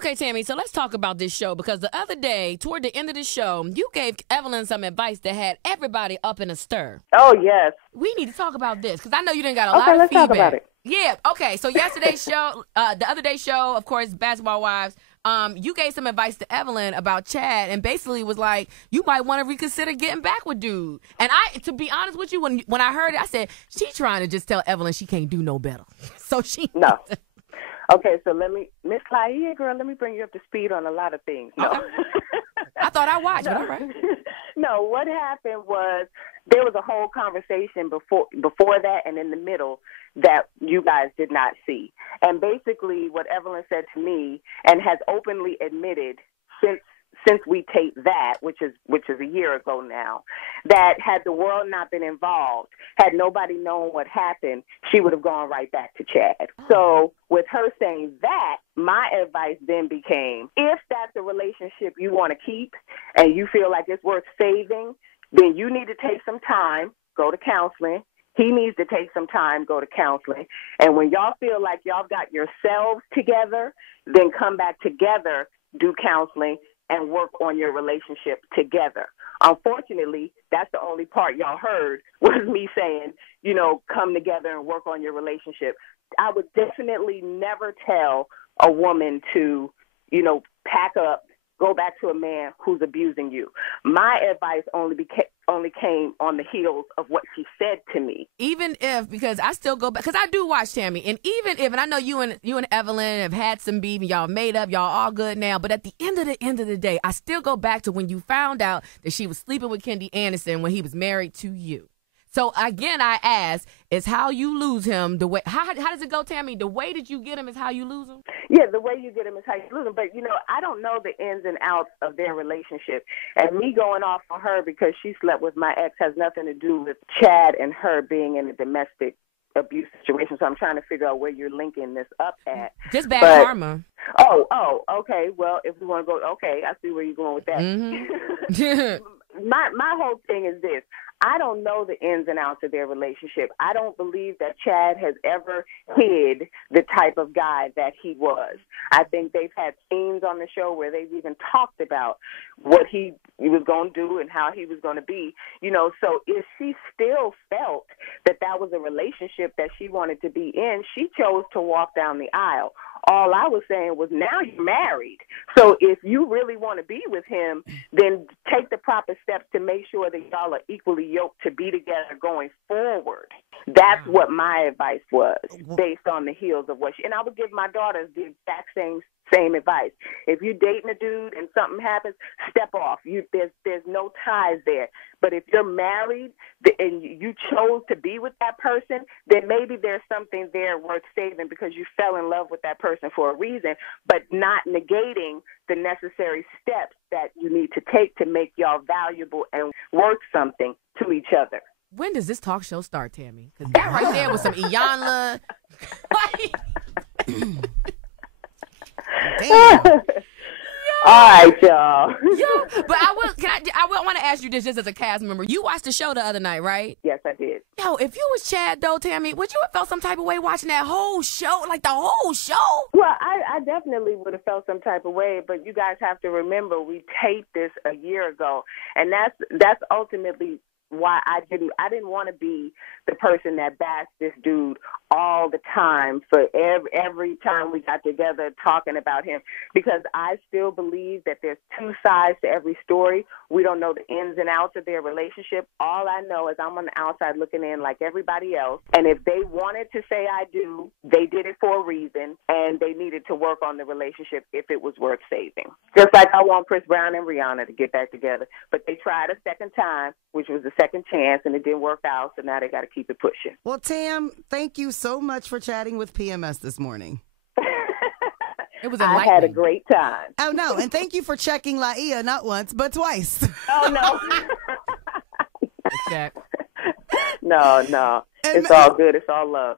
Okay, Tami, so let's talk about this show because the other day, toward the end of the show, you gave Evelyn some advice that had everybody up in a stir. Oh, yes. We need to talk about this because I know you didn't got a lot Okay, of let's feedback. talk about it. Yeah, okay. So yesterday's show, the other day's show, of course, Basketball Wives, you gave some advice to Evelyn about Chad and basically was like, you might want to reconsider getting back with dude. And to be honest with you, when I heard it, I said, she's trying to just tell Evelyn she can't do no better. So she... No. Okay, so Miss Laiya, girl, let me bring you up to speed on a lot of things. No. I thought I watched, but all right. No, what happened was there was a whole conversation before that and in the middle that you guys did not see. And basically what Evelyn said to me and has openly admitted since we taped that, which is a year ago now, that had the world not been involved, had nobody known what happened, she would have gone right back to Chad. So with her saying that, my advice then became, if that's a relationship you want to keep and you feel like it's worth saving, then you need to take some time, go to counseling. He needs to take some time, go to counseling. And when y'all feel like y'all got yourselves together, then come back together, do counseling, and work on your relationship together. Unfortunately, that's the only part y'all heard was me saying, come together and work on your relationship. I would definitely never tell a woman to, pack up, go back to a man who's abusing you. My advice only came on the heels of what she said to me. Even if, because I still go back, because I do watch Tami, and even if, and I know you and Evelyn have had some beef, and y'all made up, y'all all good now, but at the end of the day, I still go back to when you found out that she was sleeping with Kendi Anderson when he was married to you. So again, I ask, is how you lose him the way? How does it go, Tami? The way that you get him is how you lose him? Yeah, the way you get him is how you lose him. But, I don't know the ins and outs of their relationship. And me going off on her because she slept with my ex has nothing to do with Chad and her being in a domestic abuse situation. So I'm trying to figure out where you're linking this up at. Just bad karma. Oh, okay. Well, if we want to go, okay, I see where you're going with that. Mm-hmm. My whole thing is this. I don't know the ins and outs of their relationship. I don't believe that Chad has ever hid the type of guy that he was. I think they've had scenes on the show where they've even talked about what he was going to do and how he was going to be. So if she still felt that was a relationship that she wanted to be in, she chose to walk down the aisle. All I was saying was, now you're married. So if you really want to be with him, then take the proper steps to make sure that y'all are equally yoked to be together going forward. That's what my advice was, based on the heels of what and I would give my daughters the exact same advice. If you're dating a dude and something happens, step off. There's no ties there. But if you're married and you chose to be with that person, then maybe there's something there worth saving because you fell in love with that person for a reason, but not negating the necessary steps that you need to take to make y'all valuable and worth something to each other. When does this talk show start, Tami? Because that right there was some Iyanla. Damn. All right, y'all. But I want to ask you this just as a cast member. You watched the show the other night, right? Yes, I did. Yo, if you was Chad, though, Tami, would you have felt some type of way watching that whole show, like the whole show? Well, I definitely would have felt some type of way, but you guys have to remember we taped this a year ago, and that's ultimately why I didn't want to be the person that bashed this dude all the time for every time we got together talking about him, because I still believe that there's two sides to every story. We don't know the ins and outs of their relationship. All I know is I'm on the outside looking in like everybody else, and if they wanted to say I do, they did it for a reason, and they needed to work on the relationship if it was worth saving. Just like I want Chris Brown and Rihanna to get back together, but they tried a second time, which was the second chance, and it didn't work out, so now they got to keep it pushing. Well, Tam, thank you so much for chatting with PMS this morning. It was I had a great time. Oh, no, and thank you for checking Laiya not once, but twice. Oh, no. Check. No. It's all good. It's all love.